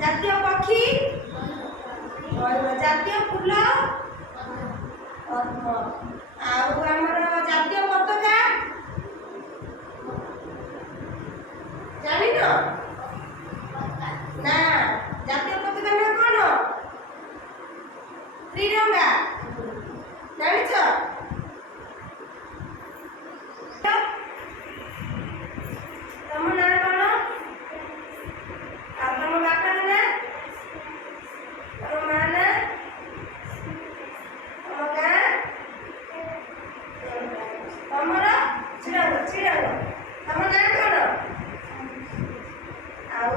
ଜାତୀୟ ପକ୍ଷୀ ମୟୂର। ଜାତୀୟ ଫୁଲ ପଦ୍ମ। ଆଉ ଆମର ଜାତୀୟ ପତାକା ଜାଣିନ ନା? ଜାତୀୟ ପତାକା ନା କଣ? ତ୍ରିରଙ୍ଗା। ଜାଣିଛ? ତମ ନାଁ କଣ? ଆଉ ତମ ବାପାଙ୍କ ନାଁ? ତମ ମା ନା? ତମ ଗାଁ? ତମର? ଚିରାଙ୍ଗ। ତମ ନାଁ କଣ? ଆଉ